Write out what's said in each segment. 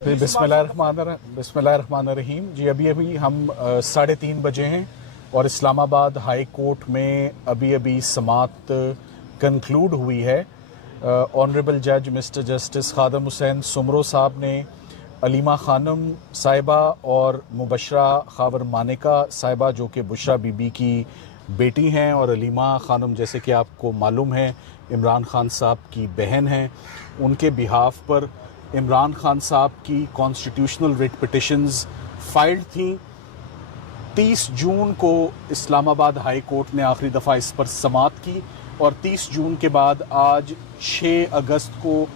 बिस्मिल्लाहिर्रहमानिर्रहीम जी। अभी हम 3:30 बजे हैं और इस्लामाबाद हाई कोर्ट में अभी समाअत कंक्लूड हुई है। ऑनरेबल जज मिस्टर जस्टिस खादम हुसैन सुमरो साहब ने अलीमा खानम साहिबा और मुबशरा खावर मानिका साहिबा, जो कि बुशरा बीबी की बेटी हैं, और अलीमा खानम जैसे कि आपको मालूम है इमरान खान साहब की बहन हैं, उनके बिहाफ पर इमरान खान साहब की कॉन्स्टिट्यूशनल रिट पिटिशंस फाइल्ड थी। 30 जून को इस्लामाबाद हाई कोर्ट ने आखिरी दफ़ा इस पर समाअत की और 30 जून के बाद आज 6 अगस्त को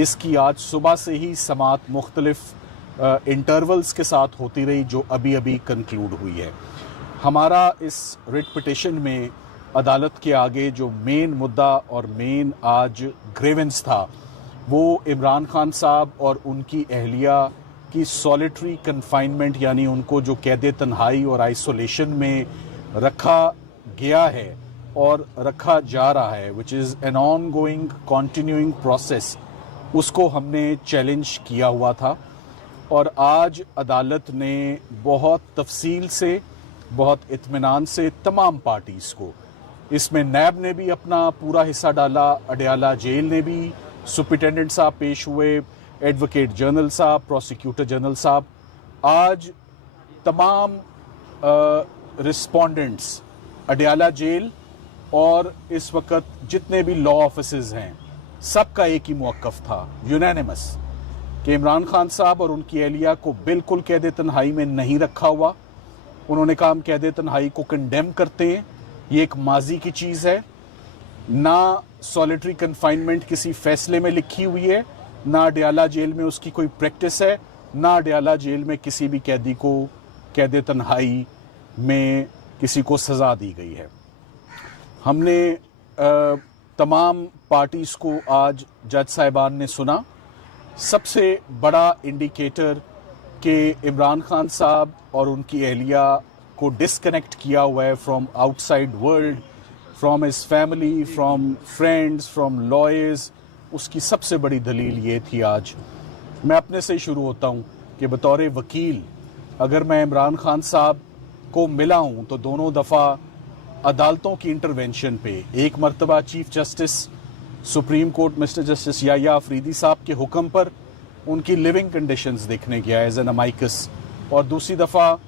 इसकी आज सुबह से ही समाअत मुख्तलिफ इंटरवल्स के साथ होती रही, जो अभी कंक्लूड हुई है। हमारा इस रिट पिटिशन में अदालत के आगे जो मेन मुद्दा और मेन आज ग्रीवेंस था वो इमरान खान साहब और उनकी अहलिया की सॉलिटरी कन्फाइनमेंट, यानी उनको जो कैद तन्हाई और आइसोलेशन में रखा गया है और रखा जा रहा है, which is an on going continuing process, उसको हमने चैलेंज किया हुआ था। और आज अदालत ने बहुत तफसील से, बहुत इत्मीनान से तमाम पार्टीज़ को, इसमें नैब ने भी अपना पूरा हिस्सा डाला, अडयाला जेल ने भी, सुप्रिटेंडेंट साहब पेश हुए, एडवोकेट जनरल साहब, प्रोसिक्यूटर जनरल साहब, आज तमाम रिस्पोंडेंट्स अडयाला जेल और इस वक्त जितने भी लॉ ऑफिसर्स हैं, सबका एक ही मौक़िफ़ था यूनानिमस कि इमरान खान साहब और उनकी अहलिया को बिल्कुल कैद तन्हाई में नहीं रखा हुआ। उन्होंने कहा हम कैद तन्हाई को कंडेम करते हैं, ये एक माजी की चीज़ है, ना सॉलिटरी कन्फाइनमेंट किसी फैसले में लिखी हुई है, ना अडयाला जेल में उसकी कोई प्रैक्टिस है, ना अडयाला जेल में किसी भी कैदी को कैद तन्हाई में किसी को सज़ा दी गई है। हमने तमाम पार्टीज़ को आज जज साहिबान ने सुना। सबसे बड़ा इंडिकेटर कि इमरान खान साहब और उनकी अहलिया को डिस्कनेक्ट किया हुआ है from outside world, from his family, from friends, from lawyers, उसकी सबसे बड़ी दलील ये थी। आज मैं अपने से ही शुरू होता हूँ कि बतौर वकील अगर मैं इमरान खान साहब को मिला हूँ तो दोनों दफ़ा अदालतों की इंटरवेंशन पे, एक मरतबा chief justice supreme court mister justice Yahya Afridi साहब के हुक्म पर उनकी लिविंग कंडीशंस देखने गया एज एन अमाइकस, और दूसरी दफ़ा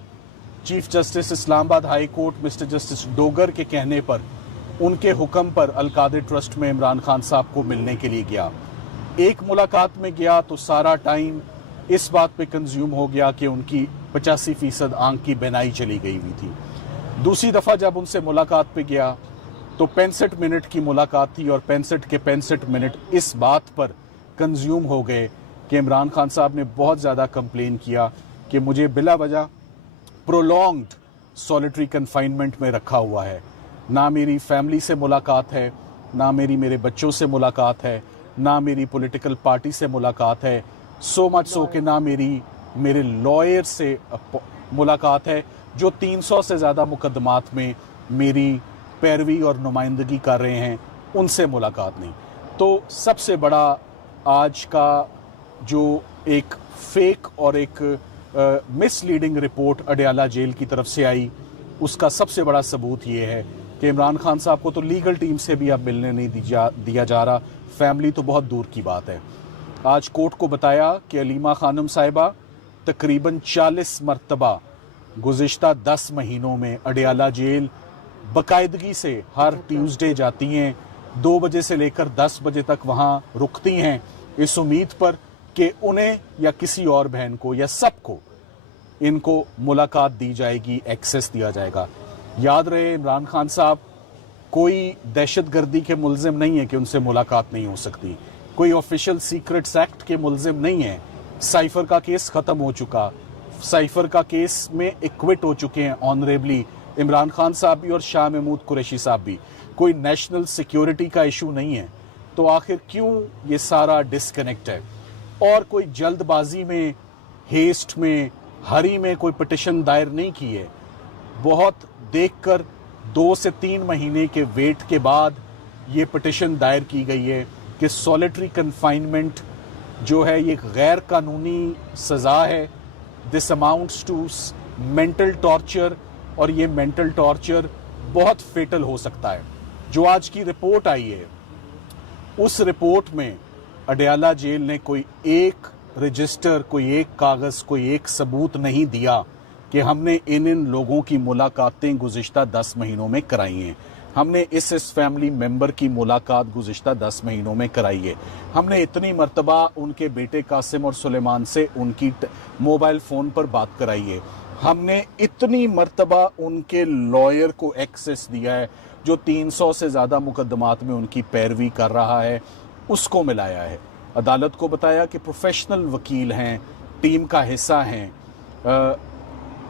chief justice Islamabad high court mister justice Dogar के कहने पर उनके हुक्म पर अल-कादिर ट्रस्ट में इमरान खान साहब को मिलने के लिए गया। एक मुलाकात में गया तो सारा टाइम इस बात पे कंज्यूम हो गया कि उनकी 85% आंख की बीनाई चली गई हुई थी। दूसरी दफ़ा जब उनसे मुलाकात पे गया तो 65 मिनट की मुलाकात थी और 65 के 65 मिनट इस बात पर कंज्यूम हो गए कि इमरान खान साहब ने बहुत ज़्यादा कंप्लेन किया कि मुझे बिला वजह प्रोलॉन्ग्ड सॉलिटरी कन्फाइनमेंट में रखा हुआ है, ना मेरी फैमिली से मुलाकात है, ना मेरे बच्चों से मुलाकात है, ना मेरी पॉलिटिकल पार्टी से मुलाकात है, सो मच सो कि ना मेरे लॉयर से मुलाकात है जो 300 से ज़्यादा मुकदमात में मेरी पैरवी और नुमाइंदगी कर रहे हैं, उनसे मुलाकात नहीं। तो सबसे बड़ा आज का जो एक फेक और एक मिसलीडिंग रिपोर्ट अडयाला जेल की तरफ से आई, उसका सबसे बड़ा सबूत ये है कि इमरान खान साहब को तो लीगल टीम से भी अब मिलने नहीं दिया जा रहा, फैमिली तो बहुत दूर की बात है। आज कोर्ट को बताया कि अलीमा खानम साहिबा तकरीबन 40 मरतबा गुज़िश्ता 10 महीनों में अडयाला जेल बाकायदगी से हर ट्यूसडे जाती हैं, 2 बजे से लेकर 10 बजे तक वहाँ रुकती हैं, इस उम्मीद पर कि उन्हें या किसी और बहन को या सबको इनको मुलाकात दी जाएगी, एक्सेस दिया जाएगा। याद रहे इमरान खान साहब कोई दहशतगर्दी के मुल्जिम नहीं है कि उनसे मुलाकात नहीं हो सकती, कोई ऑफिशियल सीक्रेट्स एक्ट के मुल्जिम नहीं है। साइफर का केस ख़त्म हो चुका, साइफर का केस में एक्विट हो चुके हैं ऑनरेबली इमरान खान साहब भी और शाह महमूद कुरैशी साहब भी, कोई नेशनल सिक्योरिटी का इशू नहीं है। तो आखिर क्यों ये सारा डिस्कनेक्ट है? और कोई जल्दबाजी में, हेस्ट में, हरी में कोई पिटिशन दायर नहीं की है। बहुत देखकर 2 से 3 महीने के वेट के बाद ये पिटिशन दायर की गई है कि सॉलिटरी कन्फाइनमेंट जो है ये गैर कानूनी सज़ा है। This amounts to mental torture, और ये मेंटल टॉर्चर बहुत फेटल हो सकता है। जो आज की रिपोर्ट आई है, उस रिपोर्ट में अडयाला जेल ने कोई एक रजिस्टर, कोई एक कागज़, कोई एक सबूत नहीं दिया कि हमने इन लोगों की मुलाकातें गुज़िश्ता 10 महीनों में कराई हैं। हमने इस फैमिली मेंबर की मुलाकात गुज़िश्ता 10 महीनों में कराई है। हमने इतनी मर्तबा उनके बेटे कासिम और सुलेमान से उनकी मोबाइल फ़ोन पर बात कराई है। हमने इतनी मर्तबा उनके लॉयर को एक्सेस दिया है जो 300 से ज़्यादा मुकदमात में उनकी पैरवी कर रहा है, उसको मिलाया है। अदालत को बताया कि प्रोफेशनल वकील हैं, टीम का हिस्सा हैं,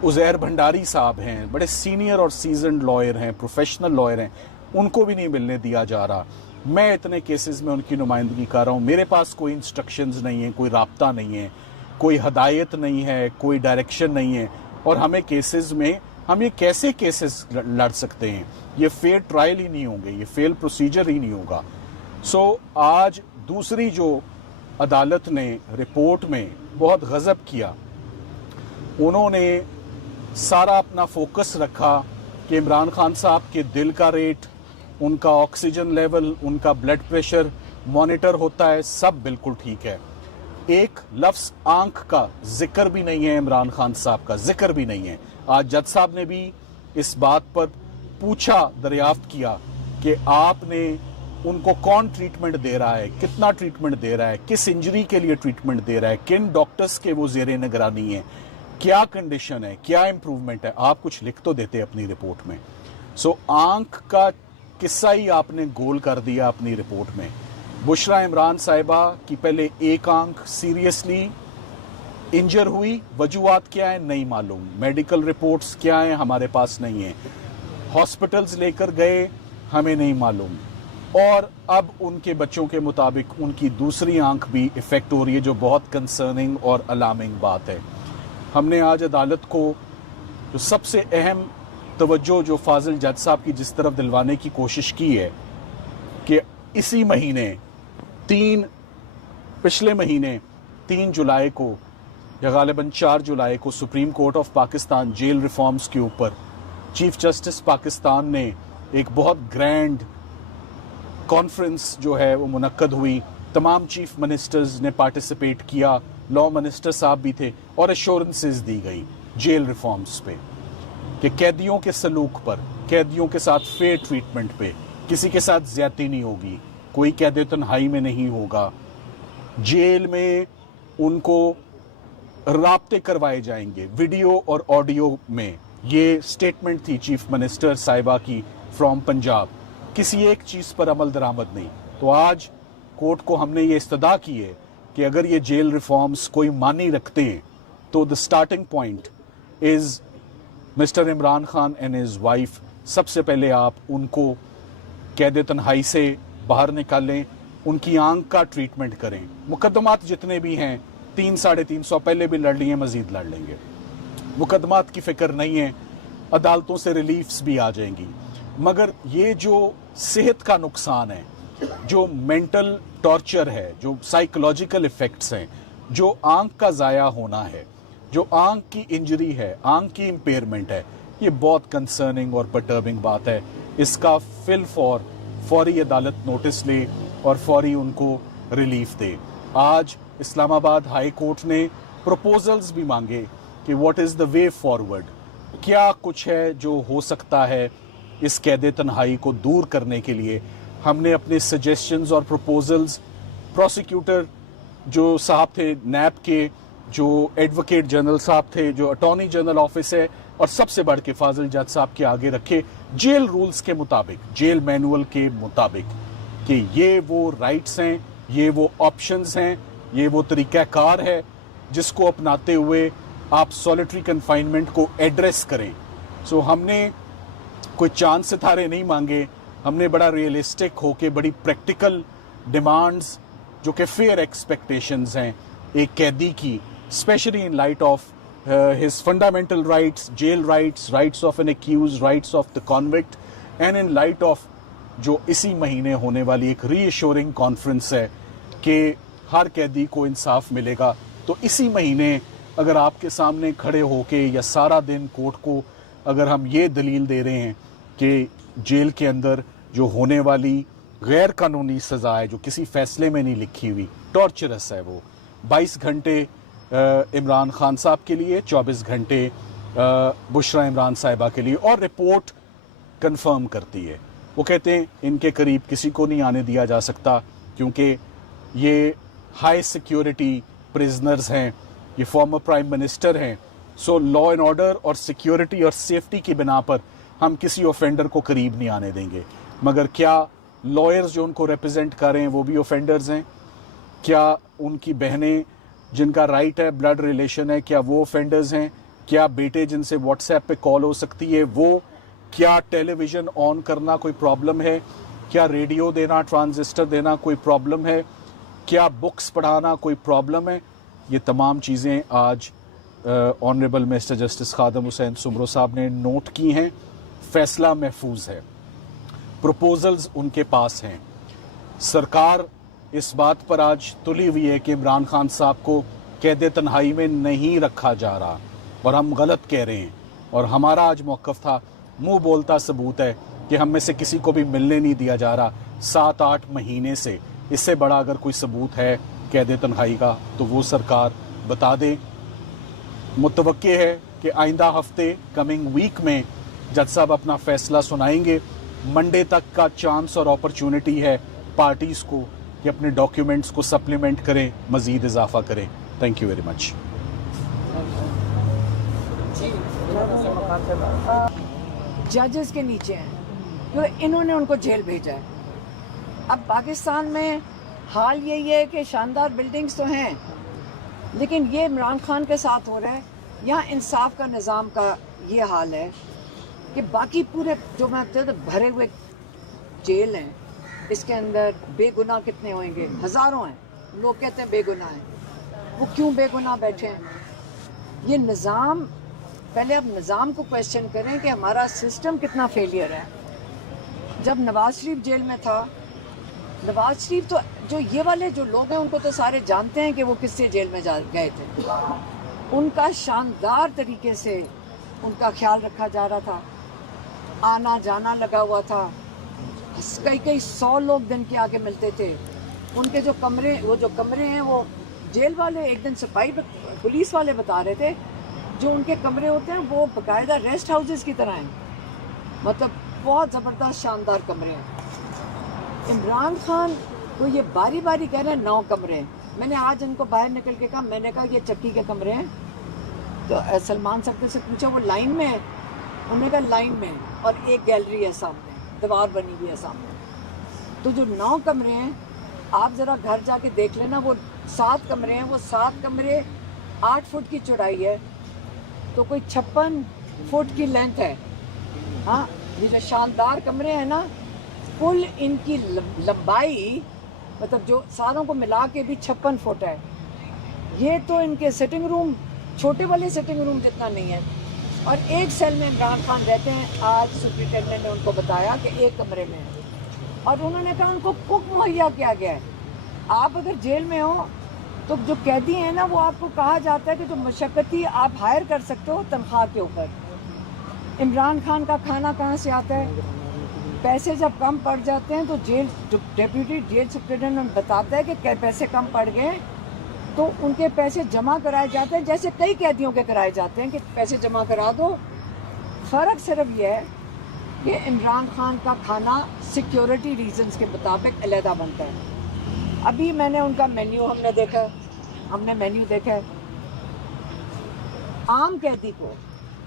उज़ैर भंडारी साहब हैं, बड़े सीनियर और सीजनड लॉयर हैं, प्रोफेशनल लॉयर हैं, उनको भी नहीं मिलने दिया जा रहा। मैं इतने केसेस में उनकी नुमाइंदगी कर रहा हूँ, मेरे पास कोई इंस्ट्रक्शंस नहीं है, कोई राब्ता नहीं है, कोई हदायत नहीं है, कोई डायरेक्शन नहीं है, और हमें केसेस में हम ये कैसे केसेस लड़ सकते हैं? ये फेयर ट्रायल ही नहीं होंगे, ये फेयर प्रोसीजर ही नहीं होगा। सो आज दूसरी जो अदालत ने रिपोर्ट में बहुत गज़ब किया, उन्होंने सारा अपना फोकस रखा कि इमरान खान साहब के दिल का रेट, उनका ऑक्सीजन लेवल, उनका ब्लड प्रेशर मॉनिटर होता है, सब बिल्कुल ठीक है। एक लफ्ज़ आंख का जिक्र भी नहीं है, इमरान खान साहब का जिक्र भी नहीं है। आज जज साहब ने भी इस बात पर पूछा, दरियाफ्त किया कि आपने उनको कौन ट्रीटमेंट दे रहा है, कितना ट्रीटमेंट दे रहा है, किस इंजरी के लिए ट्रीटमेंट दे रहा है, किन डॉक्टर्स के वो ज़ेरे निगरानी है, क्या कंडीशन है, क्या इम्प्रूवमेंट है। आप कुछ लिख तो देते अपनी रिपोर्ट में। सो आंख का किस्सा ही आपने गोल कर दिया अपनी रिपोर्ट में। बुशरा इमरान साहिबा की पहले एक आंख सीरियसली इंजर हुई, वजूहात क्या है नहीं मालूम, मेडिकल रिपोर्ट्स क्या हैं हमारे पास नहीं है, हॉस्पिटल्स लेकर गए हमें नहीं मालूम, और अब उनके बच्चों के मुताबिक उनकी दूसरी आंख भी इफ़ेक्ट हो रही है, जो बहुत कंसर्निंग और अलार्मिंग बात है। हमने आज अदालत को जो सबसे अहम तवज्जो जो फाजिल जज साहब की जिस तरफ दिलवाने की कोशिश की है कि इसी महीने पिछले महीने 3 जुलाई को या गालिबन 4 जुलाई को supreme court of Pakistan jail reforms के ऊपर चीफ जस्टिस पाकिस्तान ने एक बहुत ग्रैंड कॉन्फ्रेंस जो है वो मुनक्कद हुई। तमाम चीफ मिनिस्टर्स ने पार्टिसिपेट किया, लॉ मिनिस्टर साहब भी थे, और एश्योरेंसेस दी गई जेल रिफॉर्म्स पे कि कैदियों के सलूक पर, कैदियों के साथ फेयर ट्रीटमेंट पे, किसी के साथ ज्यादती नहीं होगी, कोई कैद तन्हाई में नहीं होगा, जेल में उनको राब्ते करवाए जाएंगे वीडियो और ऑडियो में। ये स्टेटमेंट थी चीफ मिनिस्टर साहिबा की फ्रॉम पंजाब। किसी एक चीज़ पर अमल दरामद नहीं। तो आज कोर्ट को हमने ये इस्तदा की है कि अगर ये जेल रिफॉर्म्स कोई मानी रखते हैं तो the starting point is mister Imran Khan and his wife. सबसे पहले आप उनको कैद तन्हाई से बाहर निकालें, उनकी आंख का ट्रीटमेंट करें। मुकदमात जितने भी हैं 300-350 पहले भी लड़ लिए, मज़ीद लड़ लेंगे, मुकदमात की फ़िक्र नहीं है, अदालतों से रिलीफ्स भी आ जाएंगी। मगर ये जो सेहत का नुकसान है, जो मेंटल टॉर्चर है, जो साइकोलॉजिकल इफ़ेक्ट्स हैं, जो आंख का ज़ाया होना है, जो आंख की इंजरी है, आंख की इम्पेयरमेंट है, ये बहुत कंसर्निंग और पर्टर्बिंग बात है। इसका फौरी अदालत नोटिस ले और फौरी उनको रिलीफ दे। आज इस्लामाबाद हाई कोर्ट ने प्रपोजल्स भी मांगे कि what is the way forward, क्या कुछ है जो हो सकता है इस कैद तन्हाई को दूर करने के लिए। हमने अपने सजेशंस और प्रपोजल्स प्रोसिक्यूटर जो साहब थे नैब के, जो एडवोकेट जनरल साहब थे, जो अटॉर्नी जनरल ऑफिस है, और सबसे बढ़ के फाजिल जज साहब के आगे रखे, जेल रूल्स के मुताबिक, जेल मैनुअल के मुताबिक, कि ये वो राइट्स हैं, ये वो ऑप्शंस हैं, ये वो तरीक़ाकार है जिसको अपनाते हुए आप सॉलिटरी कन्फाइनमेंट को एड्रेस करें। सो हमने कोई चांद सितारे नहीं मांगे, हमने बड़ा रियलिस्टिक होके बड़ी प्रैक्टिकल डिमांड्स जो कि फेयर एक्सपेक्टेशंस हैं एक कैदी की, specially in light of his fundamental rights, jail rights, rights of an accuse, rights of the convict, and in light of जो इसी महीने होने वाली एक रीअश्योरिंग कॉन्फ्रेंस है कि हर कैदी को इंसाफ मिलेगा। तो इसी महीने अगर आपके सामने खड़े होके या सारा दिन कोर्ट को अगर हम ये दलील दे रहे हैं कि जेल के अंदर जो होने वाली गैर कानूनी सज़ा है, जो किसी फैसले में नहीं लिखी हुई, टॉर्चरस है, वो 22 घंटे इमरान खान साहब के लिए, 24 घंटे बुशरा इमरान साहिबा के लिए, और रिपोर्ट कंफर्म करती है। वो कहते हैं इनके करीब किसी को नहीं आने दिया जा सकता क्योंकि ये हाई सिक्योरिटी प्रिजनर्स हैं, ये फॉर्मर प्राइम मिनिस्टर हैं। सो लॉ एंड ऑर्डर और सिक्योरिटी और सेफ्टी की बिना पर हम किसी ऑफेंडर को करीब नहीं आने देंगे। मगर क्या लॉयर्स जो उनको रिप्रेजेंट कर रहे हैं वो भी ऑफेंडर्स हैं? क्या उनकी बहनें जिनका राइट है, ब्लड रिलेशन है, क्या वो ऑफेंडर्स हैं? क्या बेटे जिनसे व्हाट्सएप पे कॉल हो सकती है वो? क्या टेलीविज़न ऑन करना कोई प्रॉब्लम है? क्या रेडियो देना, ट्रांजिस्टर देना कोई प्रॉब्लम है? क्या बुक्स पढ़ाना कोई प्रॉब्लम है? ये तमाम चीज़ें आज honourable mister justice Khadam Hussain Soomro sahab ने नोट की हैं। फैसला महफूज है, प्रपोजल्स उनके पास हैं। सरकार इस बात पर आज तुली हुई है कि इमरान खान साहब को कैद तन्हाई में नहीं रखा जा रहा और हम गलत कह रहे हैं। और हमारा आज मौक़िफ़ था, मुंह बोलता सबूत है कि हम में से किसी को भी मिलने नहीं दिया जा रहा 7-8 महीने से। इससे बड़ा अगर कोई सबूत है कैद तन्हाई का तो वो सरकार बता दे। मुतवक्के है कि आइंदा हफ्ते, कमिंग वीक में जज साहब अपना फैसला सुनाएंगे। मंडे तक का चांस और अपॉर्चुनिटी है पार्टीज़ को कि अपने डॉक्यूमेंट्स को सप्लीमेंट करें, मज़ीद इजाफा करें। Thank you very much. जजेस के नीचे हैं क्योंकि इन्होंने उनको जेल भेजा है। अब पाकिस्तान में हाल यही है कि शानदार बिल्डिंग्स तो हैं, लेकिन ये इमरान खान के साथ हो रहा है। यहाँ इंसाफ का निज़ाम का ये हाल है कि बाकी पूरे जो मैं कहते भरे हुए जेल हैं, इसके अंदर बेगुनाह कितने होंगे? हज़ारों हैं। लोग कहते हैं बेगुनाह हैं, वो क्यों बेगुनाह बैठे हैं? ये निज़ाम, पहले अब निज़ाम को क्वेश्चन करें कि हमारा सिस्टम कितना फेलियर है। जब नवाज शरीफ जेल में था, नवाज शरीफ तो जो ये वाले जो लोग हैं उनको तो सारे जानते हैं कि वो किससे जेल में जा गए थे। उनका शानदार तरीके से उनका ख्याल रखा जा रहा था, आना जाना लगा हुआ था। कई 100 लोग दिन के आके मिलते थे। उनके जो कमरे, वो जो कमरे हैं, वो जेल वाले एक दिन सिपाही पुलिस वाले बता रहे थे, जो उनके कमरे होते हैं वो बाकायदा रेस्ट हाउसेस की तरह हैं। मतलब बहुत ज़बरदस्त शानदार कमरे हैं। इमरान खान को ये बारी बारी कह रहे हैं 9 कमरे हैं। मैंने आज इनको बाहर निकल के कहा, मैंने कहा ये चक्की के कमरे हैं। तो सलमान सब्ते से पूछा वो लाइन में है? उन्होंने कहा लाइन में है, और एक गैलरी है सामने, दीवार बनी हुई है सामने। तो जो 9 कमरे हैं, आप ज़रा घर जाके देख लेना, वो 7 कमरे हैं। वो 7 कमरे 8 फुट की चौड़ाई है, तो कोई 56 फुट की लेंथ है। हाँ, ये जो शानदार कमरे हैं ना, कुल इनकी लंबाई मतलब जो सारों को मिला के भी 56 फुट है। ये तो इनके सिटिंग रूम, छोटे वाले सिटिंग रूम जितना नहीं है। और एक सेल में इमरान खान रहते हैं। आज सुप्रिटेंडेंट ने उनको बताया कि एक कमरे में है, और उन्होंने कहा उनको कुक मुहैया किया गया है। आप अगर जेल में हो तो जो कैदी हैं ना, वो आपको कहा जाता है कि जो मशक्कती आप हायर कर सकते हो तनख्वाह के ऊपर। इमरान खान का खाना कहाँ से आता है? पैसे जब कम पड़ जाते हैं तो जेल जो डेप्यूटी जेल सुप्रिटेंडेंट बताता है कि पैसे कम पड़ गए, तो उनके पैसे जमा कराए जाते हैं, जैसे कई कैदियों के कराए जाते हैं कि पैसे जमा करा दो। फ़र्क सिर्फ ये है कि इमरान खान का खाना सिक्योरिटी रीजंस के मुताबिक अलहदा बनता है। अभी मैंने उनका मेन्यू हमने मेन्यू देखा है। आम कैदी को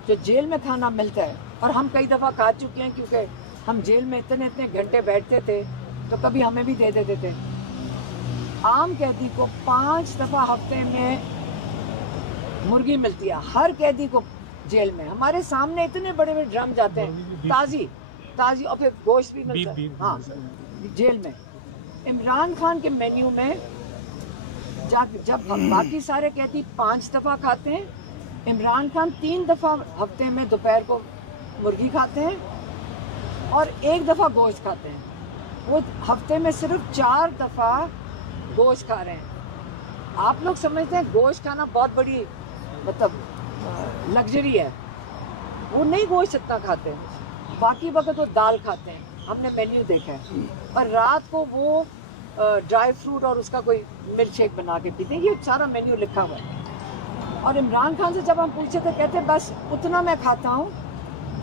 जो जेल में खाना मिलता है, और हम कई दफ़ा खा चुके हैं क्योंकि हम जेल में इतने घंटे बैठते थे, तो कभी हमें भी दे देते थे। आम कैदी को 5 दफ़ा हफ्ते में मुर्गी मिलती है, हर कैदी को जेल में। हमारे सामने इतने बड़े बड़े ड्रम जाते हैं, ताज़ी और फिर गोश्त भी मिलता है। हाँ, जेल में। इमरान खान के मेन्यू में जब बाकी सारे कैदी 5 दफ़ा खाते हैं, इमरान खान 3 दफ़ा हफ्ते में दोपहर को मुर्गी खाते हैं और 1 दफ़ा गोश्त खाते हैं। वो हफ्ते में सिर्फ 4 दफ़ा गोश्त खा रहे हैं। आप लोग समझते हैं गोश्त खाना बहुत बड़ी मतलब लग्जरी है, वो नहीं गोश्त इतना खाते, बाकी वक्त वो दाल खाते हैं, हमने मेन्यू देखा है, और रात को वो ड्राई फ्रूट और उसका कोई मिल्क शेक बना के पीते हैं, ये सारा मेन्यू लिखा हुआ है। और इमरान खान से जब हम पूछे थे, कहते बस उतना मैं खाता हूँ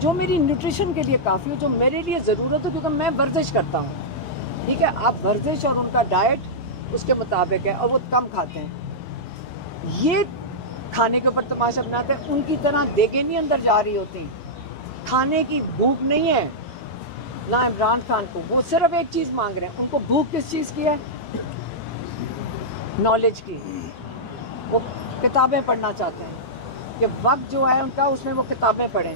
जो मेरी न्यूट्रिशन के लिए काफ़ी हो, जो मेरे लिए ज़रूरत हो, क्योंकि मैं वर्जिश करता हूँ। ठीक है, आप वर्जिश और उनका डाइट उसके मुताबिक है, और वो कम खाते हैं। ये खाने के ऊपर तमाशा बनाते हैं, उनकी तरह देगे नहीं अंदर जा रही होती, खाने की भूख नहीं है ना इमरान खान को, वो सिर्फ एक चीज़ मांग रहे हैं। उनको भूख किस चीज़ की है? नॉलेज की। वो किताबें पढ़ना चाहते हैं, ये वक्त जो है उनका उसमें वो किताबें पढ़ें,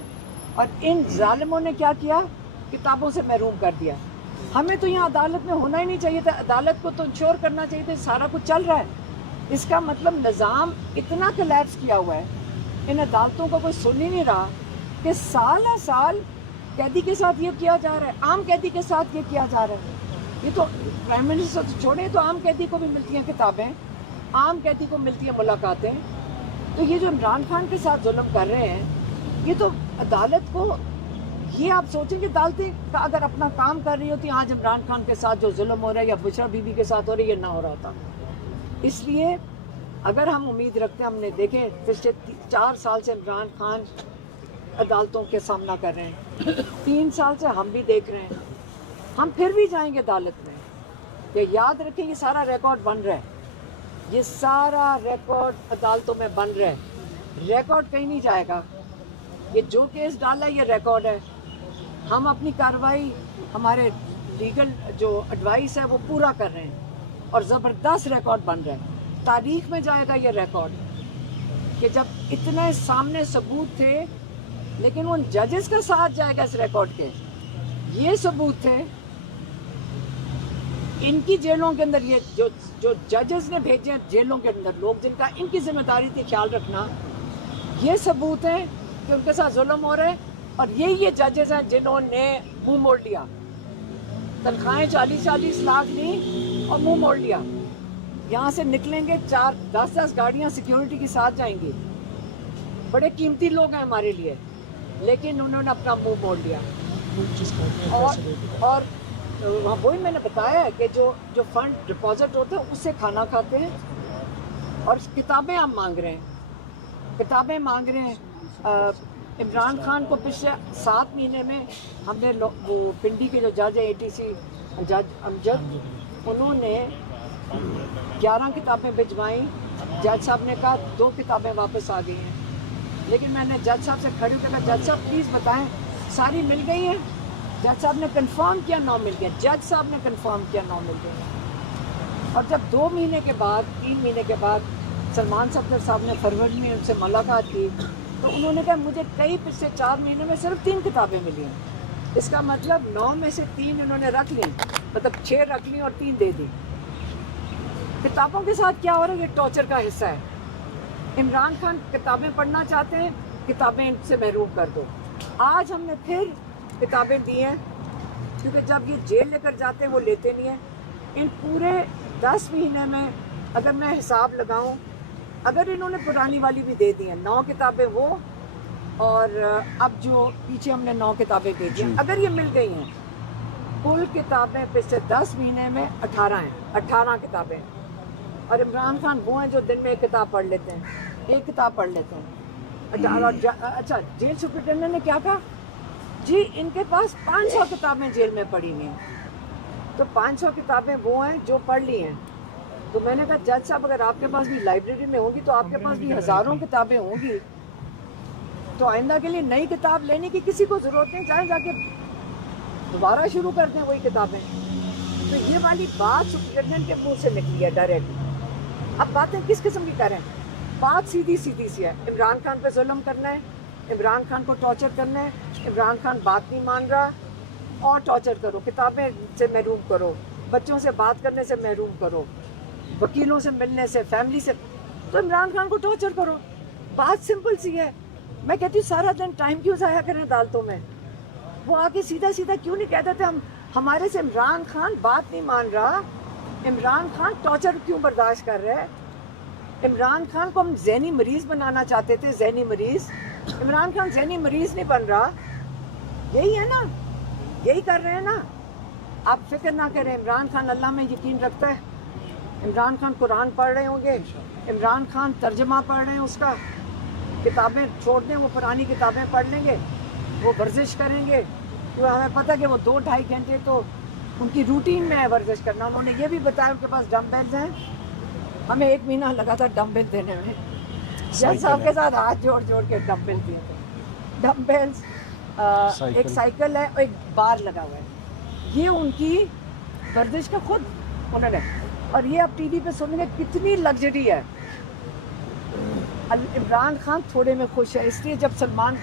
और इन जालिमों ने क्या किया? किताबों से महरूम कर दिया। हमें तो यहाँ अदालत में होना ही नहीं चाहिए था, अदालत को तो इंश्योर करना चाहिए था सारा कुछ चल रहा है। इसका मतलब निज़ाम इतना कोलैप्स किया हुआ है, इन अदालतों को कोई सुन ही नहीं रहा कि साल साल कैदी के साथ ये किया जा रहा है, आम कैदी के साथ ये किया जा रहा है। ये तो प्राइम मिनिस्टर तो छोड़े, तो आम कैदी को भी मिलती हैं किताबें, आम कैदी को मिलती हैं मुलाकातें। तो ये जो इमरान खान के साथ जुल्म कर रहे हैं, ये तो अदालत को, ये आप सोचेंगे अदालतें अगर अपना काम कर रही होती, आज इमरान खान के साथ जो जुल्म हो रहा है या बुशरा बीबी के साथ हो रहा है, ये ना हो रहा था। इसलिए अगर हम उम्मीद रखते हैं, हमने देखे पिछले 4 साल से इमरान खान अदालतों के सामना कर रहे हैं, 3 साल से हम भी देख रहे हैं, हम फिर भी जाएंगे अदालत में। ये याद रखें, ये सारा रिकॉर्ड बन रहा है, ये सारा रिकॉर्ड अदालतों में बन रहा है, रिकॉर्ड कहीं नहीं जाएगा। ये जो केस डाला है ये रिकॉर्ड है, हम अपनी कार्रवाई, हमारे लीगल जो एडवाइस है वो पूरा कर रहे हैं, और ज़बरदस्त रिकॉर्ड बन रहा है। तारीख में जाएगा ये रिकॉर्ड कि जब इतने सामने सबूत थे, लेकिन उन जजेस का साथ जाएगा इस रिकॉर्ड के। ये सबूत थे इनकी जेलों के अंदर, ये जो जजेस ने भेजे हैं जेलों के अंदर लोग, जिनका इनकी जिम्मेदारी थी ख्याल रखना, ये सबूत हैं कि उनके साथ जुल्म हो रहा है। और ये जजेस हैं जिन्होंने मुंह मोड़ लिया, तनख्वाहें 40-40 लाख ली और मुंह मोड़ लिया। यहाँ से निकलेंगे 4-10 गाड़ियाँ सिक्योरिटी के साथ जाएंगी, बड़े कीमती लोग हैं हमारे लिए, लेकिन उन्होंने अपना मुंह मोड़ लिया। और वही मैंने बताया है कि जो फंड डिपॉजिट होते हैं उससे खाना खाते हैं, और किताबें हम मांग रहे हैं, किताबें मांग रहे हैं। इमरान खान को पिछले 7 महीने में हमने वो पिंडी के जो जज है ATC जज अमजद, उन्होंने 11 किताबें भिजवाई। जज साहब ने कहा 2 किताबें वापस आ गई हैं, लेकिन मैंने जज साहब से खड़ी होकर कहा, जज साहब प्लीज़ बताएं सारी मिल गई हैं? जज साहब ने कंफर्म किया 9 मिल गया, जज साहब ने कंफर्म किया 9 मिल गई। और जब 2 महीने के बाद 3 महीने के बाद सलमान साहब ने फरवरी में उनसे मुलाकात की, तो उन्होंने कहा मुझे कई पिछले 4 महीने में सिर्फ 3 किताबें मिली हैं। इसका मतलब 9 में से 3 इन्होंने रख ली, मतलब 6 रख ली और 3 दे दी। किताबों के साथ क्या हो रहा है? ये टॉर्चर का हिस्सा है। इमरान खान किताबें पढ़ना चाहते हैं, किताबें इनसे महरूम कर दो। आज हमने फिर किताबें दी हैं, क्योंकि जब ये जेल लेकर जाते हैं वो लेते नहीं हैं। इन पूरे 10 महीने में अगर मैं हिसाब लगाऊं, अगर इन्होंने पुरानी वाली भी दे दी हैं, 9 किताबें वो, और अब जो पीछे हमने 9 किताबें भेजी हैं, अगर ये मिल गई हैं, कुल किताबें पिछले 10 महीने में 18 हैं, 18 किताबें। और इमरान खान वो हैं जो दिन में 1 किताब पढ़ लेते हैं, 1 किताब पढ़ लेते हैं। अच्छा, जेल सुप्रिटेंडेंट ने क्या कहा जी, इनके पास 500 किताबें जेल में पड़ी हुई हैं। तो 500 किताबें वो हैं जो पढ़ ली हैं। तो मैंने कहा जज साहब, अगर आपके पास भी लाइब्रेरी में होंगी तो आपके पास भी हज़ारों किताबें होंगी, तो आइंदा के लिए नई किताब लेने की किसी को ज़रूरत नहीं, चाहे जाके दोबारा शुरू कर दें वही किताबें। तो ये वाली बात सुप्रिटेंडेंट के मुँह से निकली है डायरेक्ट। अब बातें किस किस्म की करें? बात सीधी सी है, इमरान खान पे जुल्म करना है, इमरान खान को टॉर्चर करना है, इमरान खान बात नहीं मान रहा और टॉर्चर करो, किताबें से महरूम करो, बच्चों से बात करने से महरूम करो, वकीलों से मिलने से, फैमिली से, तो इमरान खान को टॉर्चर करो। बात सिंपल सी है। मैं कहती हूँ सारा दिन टाइम क्यों ज़ाया करें अदालतों में? वो आके सीधा सीधा क्यों नहीं कह देते हमारे से इमरान खान बात नहीं मान रहा, इमरान खान टॉर्चर क्यों बर्दाश्त कर रहा है? इमरान खान को हम जहनी मरीज बनाना चाहते थे, जहनी मरीज। इमरान खान जहनी मरीज नहीं बन रहा, यही है ना, यही कर रहे हैं ना। आप फिक्र ना करें, इमरान खान अल्लाह में यकीन रखता है। इमरान खान कुरान पढ़ रहे होंगे, इमरान खान तर्जमा पढ़ रहे हैं उसका, किताबें छोड़ दें, वो पुरानी किताबें पढ़ लेंगे, वो वर्जिश करेंगे। तो हमें पता है कि वो 2-2.5 घंटे तो उनकी रूटीन में है वर्जिश करना। उन्होंने ये भी बताया उनके पास डम्बेल्स हैं। हमें 1 महीना लगा था डम्बेल देने में, जज साहब के साथ हाथ जोड़ जोड़ के डम्बेल दिए थे। डम्बेल्स, एक साइकिल है और एक बार लगा हुआ है, ये उनकी वर्जिश का खुद उन्होंने। और ये अब टीवी पे सुनेंगे कितनी लग्जरी है। इमरान खान थोड़े में खुश है, इसलिए जब सलमान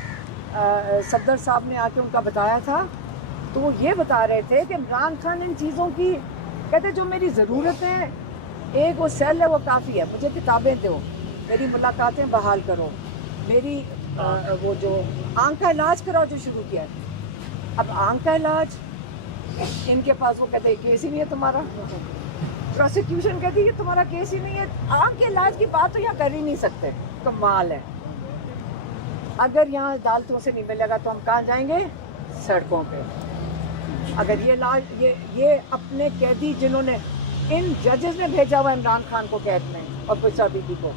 सफदर साहब ने आके उनका बताया था तो वो ये बता रहे थे कि इमरान खान इन चीज़ों की कहते जो मेरी ज़रूरत है, एक वो सेल है वो काफ़ी है, मुझे किताबें दो, मेरी मुलाकातें बहाल करो, मेरी वो जो आंख का इलाज कराओ जो शुरू किया है। अब आंख का इलाज इनके पास, वो कहते हैं केस ही नहीं है तुम्हारा, प्रोसिक्यूशन कहती है तुम्हारा केस ही नहीं है। आंख के इलाज की बात तो यहाँ कर ही नहीं सकते, कमाल है। अगर यहाँ अदालतों से नहीं मिलेगा तो हम कहाँ जाएंगे? सड़कों पे। अगर ये इलाज ये अपने कैदी जिन्होंने, इन जजेस ने भेजा हुआ इमरान खान को कैद में और पुष्पा बीबी को,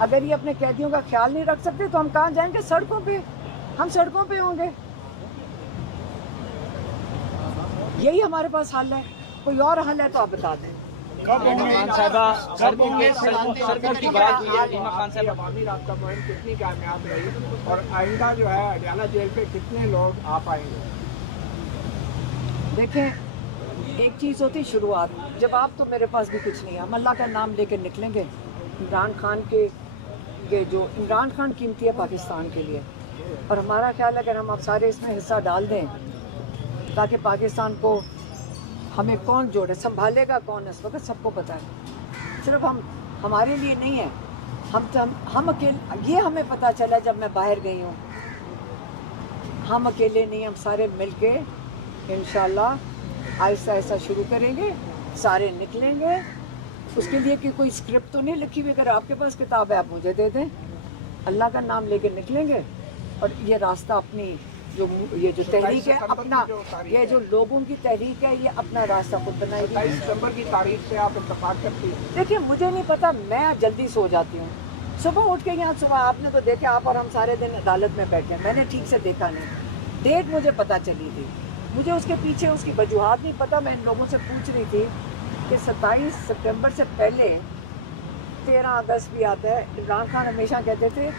अगर ये अपने कैदियों का ख्याल नहीं रख सकते तो हम कहाँ जाएंगे? सड़कों पे। हम सड़कों पे होंगे, यही हमारे पास हल है। कोई और हल है तो आप बता दें। खान साहबा सड़कों की बात हुई है, रीमा खान साहब अवामी रास्ता मुहिम कितनी कामयाब रही और आइंदा जो है अडयाला जेल पे कितने लोग आ पाएंगे? देखें, एक चीज़ होती शुरुआत, जवाब तो मेरे पास भी कुछ नहीं है। हम अल्लाह का नाम लेकर निकलेंगे। इमरान खान के ये जो इमरान खान कीमती है पाकिस्तान के लिए, और हमारा ख्याल है अगर हम आप सारे इसमें हिस्सा डाल दें ताकि पाकिस्तान को, हमें कौन जोड़े, संभालेगा कौन इस वक्त सबको पता है। सिर्फ हमारे लिए नहीं है, हम अकेले, ये हमें पता चला जब मैं बाहर गई हूँ। हम अकेले नहीं, हम सारे मिलके इंशाल्लाह आहिस्ता आहिस्ता शुरू करेंगे, सारे निकलेंगे। उसके लिए कि कोई स्क्रिप्ट तो नहीं लिखी हुई, अगर आपके पास किताब है आप मुझे दे दें। अल्लाह का नाम लेके निकलेंगे और ये रास्ता अपनी ये जो तहरीक है अपना, ये जो लोगों की तहरीक है, ये अपना रास्ता खुद बनाएगी। 27 सितंबर की तारीख से आप इत्तेफाक करती हैं? देखिए, मुझे नहीं पता, मैं जल्दी सो जाती हूँ। सुबह उठ के यहाँ, सुबह आपने तो देखा, आप और हम सारे दिन अदालत में बैठे हैं, मैंने ठीक से देखा नहीं। डेट मुझे पता चली थी, मुझे उसके पीछे उसकी वजूहात नहीं पता। मैं इन लोगों से पूछ रही थी कि 27 सितंबर से पहले 13 अगस्त भी आता है। इमरान खान हमेशा कहते थे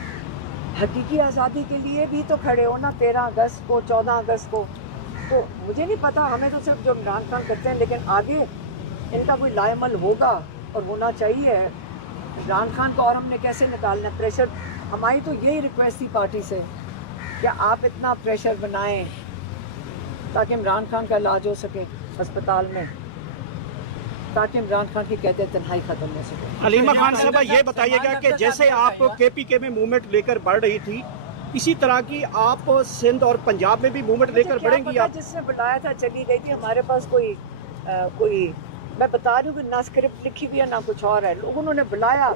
हकीकी आज़ादी के लिए भी तो खड़े हो ना, 13 अगस्त को, 14 अगस्त को। तो मुझे नहीं पता, हमें तो सिर्फ जो इमरान खान करते हैं, लेकिन आगे इनका कोई लाएमल होगा और होना चाहिए। इमरान खान को और हमने कैसे निकालना है प्रेशर। हमारी तो यही रिक्वेस्ट थी पार्टी से कि आप इतना प्रेशर बनाएं ताकि इमरान खान का इलाज हो सके अस्पताल में, ताकि इमरान खान की कैद तन्हाई खत्म हो सके। हलीमा खान साहबा ये बताइएगा कि जैसे आप KPK में मूवमेंट लेकर बढ़ रही थी, इसी तरह की आप सिंध और पंजाब में भी मूवमेंट लेकर बढ़ेंगी? आप जिसने बुलाया था चली गई थी। हमारे पास कोई मैं बता रही हूँ कि ना स्क्रिप्ट लिखी हुई है ना कुछ और है। लोग उन्होंने बुलाया,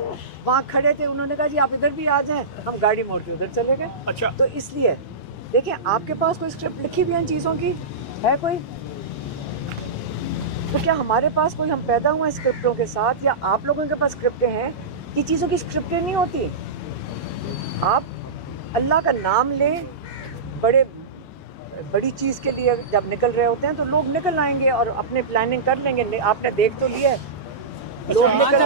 वहाँ खड़े थे, उन्होंने कहा जी आप इधर भी आ जाएं, हम गाड़ी मोड़ के उधर चले गए। अच्छा, तो इसलिए देखिए, आपके पास कोई स्क्रिप्ट लिखी हुई है इन चीज़ों की है कोई? तो क्या हमारे पास कोई, हम पैदा हुए स्क्रिप्टों के साथ, या आप लोगों के पास स्क्रिप्टें हैं? ये चीज़ों की स्क्रिप्टें नहीं होती। आप अल्लाह का नाम लें, बड़ी चीज़ के लिए जब निकल रहे होते हैं तो लोग निकल आएंगे और अपने प्लानिंग कर लेंगे। आपने देख तो लिया है, लोग निकल